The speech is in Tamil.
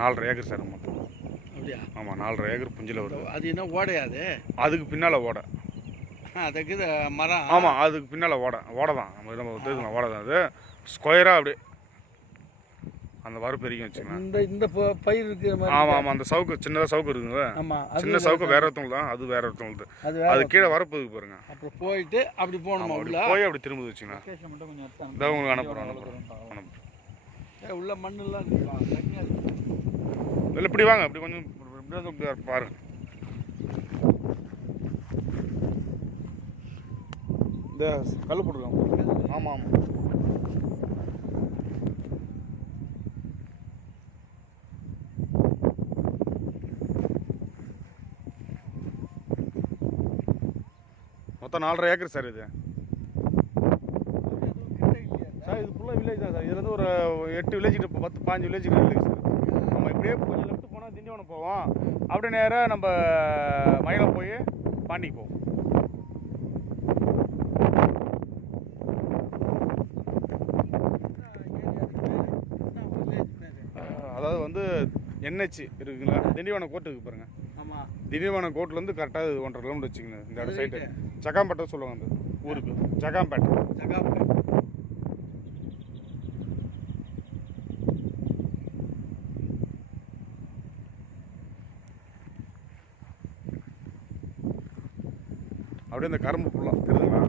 நாலரை ஏக்கர் சார் மொத்தம். அப்படியா? ஆமாம் நாலரை ஏக்கர் புஞ்சில் வருது. அது என்ன ஓடையாது அதுக்கு பின்னால் ஓடை. அதுக்கு மரம். ஆமாம் அதுக்கு பின்னால் ஓடை. ஓடை தான் நம்ம நம்ம தெரிஞ்சுக்கலாம் ஓடை தான் அது. ஸ்கொயராக அப்படியே அந்த வரப்பு வரைக்கும் வச்சுக்கலாம் இந்த இந்த ப- பயிர் இருக்கிற மாதிரி ஆமாம் ஆமாம் அந்த சவுக்கு சின்னதாக சவுக்கு இருக்குங்க சின்ன சவுக்கு வேற ஒருத்தவங்க தான் அது வேற ஒருத்தவங்களுக்கு. அது கீழே வரப்பு இருக்கு பாருங்க. அப்புறம் போயிட்டு அப்படி போகணுமா அப்படி போய் அப்படி திரும்ப எடுத்து இதை உங்களுக்கு. அனுப்புகிறோம் அனுப்புகிறோம் உள்ள மண்ணெல்லாம் இருக்குப்பா. தண்ணியா இருக்கு. இல்லை இப்படி வாங்க இப்படி கொஞ்சம் இப்படி வந்து பாருங்க இந்த கல் போட்டுருக்காங்க. ஆமாம் ஆமாம் மொத்தம் நாலரை ஏக்கர் சார் இது. சார் இது ஃபுல்லாக வில்லேஜ் தான் சார். இதுல இருந்து ஒரு எட்டு வில்லேஜ் பத்து பாஞ்சு வில்லேஜ் இருக்கு சார். நம்ம இப்படியே கொஞ்சம் லெஃப்ட் போனால் திண்டிவனம் போவோம். அப்படியே நேராக நம்ம மயிலம் போய் பாண்டிக்கு போவோம். அதாவது வந்து என்ஹெச் இருக்குங்களா? திண்டிவனம் கோர்ட் இருக்கு பாருங்க திண்டிவனம் கோர்ட்லேருந்து கரெக்டாக ஒன்றரை கிலோமீட்டர் வச்சுக்கங்க. இந்த சைட்டு. ஜக்காம்பேட்டை சொல்லுவாங்க அந்த ஊருக்கு. ஜக்காம்பேட்டை ஜகாப்பு அப்படியே இந்த கரும்பு ஃபுல்லாக தெரியுதுங்களா